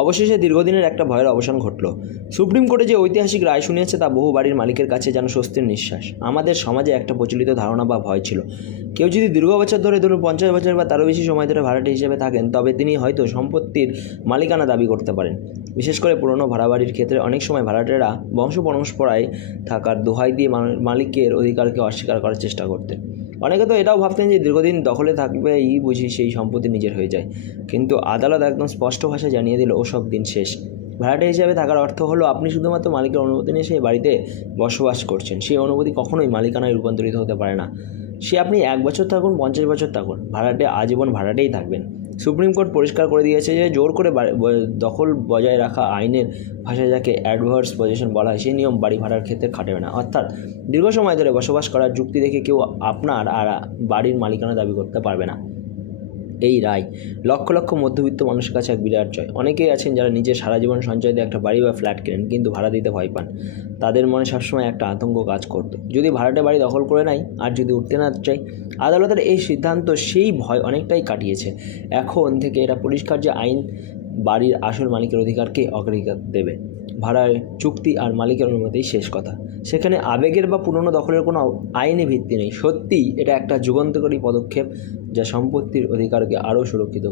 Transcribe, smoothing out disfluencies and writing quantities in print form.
অবশেষে দীর্ঘদিনের একটা ভয়ের অবসান ঘটল। সুপ্রিম কোর্টে যে ঐতিহাসিক রায় শুনিয়েছে তা বহু বাড়ির মালিকের কাছে যেন স্বস্তির নিঃশ্বাস। আমাদের সমাজে একটা প্রচলিত ধারণা বা ভয় ছিল, কেউ যদি দীর্ঘ বছর ধরে, ধরুন 50 বছর বা তারও বেশি সময় ধরে ভাড়াটে হিসেবে থাকেন, তবে তিনি হয়তো সম্পত্তির মালিকানা দাবি করতে পারেন। বিশেষ করে পুরনো ভাড়া বাড়ির ক্ষেত্রে অনেক সময় ভাড়াটেরা বংশ পরম্পরায় থাকার দোহাই দিয়ে মালিকের অধিকারকে অস্বীকার করার চেষ্টা করতেন। অনেকে তো এটাও ভাবতেন যে দীর্ঘদিন দখলে থাকবেই বুঝি সেই সম্পত্তি নিজের হয়ে যায়। কিন্তু আদালত একদম স্পষ্ট ভাষায় জানিয়ে দিল ওসব দিন শেষ। ভাড়াটে হিসাবে থাকার অর্থ হলো আপনি শুধুমাত্র মালিকের অনুমতি নিয়ে সেই বাড়িতে বসবাস করছেন। সেই অনুমতি কখনোই মালিকানায় রূপান্তরিত হতে পারে না। সে আপনি 1 বছর থাকুন, 50 বছর থাকুন, ভাড়াটে আজীবন ভাড়াটেই থাকবেন। সুপ্রিম কোর্ট পরিষ্কার করে দিয়েছে যে জোর করে দখল বজায় রাখা আইনের ভাষায় যাকে অ্যাডভার্স পজিশন বলা হয়, সেই নিয়ম বাড়ি ভাড়ার ক্ষেত্রে খাটবে না। অর্থাৎ দীর্ঘ সময় ধরে বসবাস করার যুক্তি দেখে কেউ আপনার আর বাড়ির মালিকানা দাবি করতে পারবে না। এই রায় লক্ষ লক্ষ মধ্যবিত্ত মানুষের কাছে এক বিরাট জয়। অনেকেই আছেন যারা নিজের সারা জীবন সঞ্চয় দিয়ে একটা বাড়ি বা ফ্ল্যাট কেনেন, কিন্তু ভাড়া দিতে ভয় পান। তাদের মনে সবসময় একটা আতঙ্ক কাজ করতো, যদি ভাড়াটে বাড়ি দখল করে নেয় আর যদি উঠতে না চাই। আদালতের এই সিদ্ধান্ত সেই ভয় অনেকটাই কাটিয়েছে। এখন থেকে এটা পরিষ্কার যে আইন বাড়ির আসল মালিকের অধিকারকে অগ্রাধিকার দেবে। ভাড়ার চুক্তি আর মালিকের অনুমতি শেষ কথা। সেখানে আবেগের বা পুরনো দখলের কোনো আইনি ভিত্তি নেই। সত্যিই এটা একটা যুগান্তকারী পদক্ষেপ, যা সম্পত্তির অধিকারকে আরও সুরক্ষিত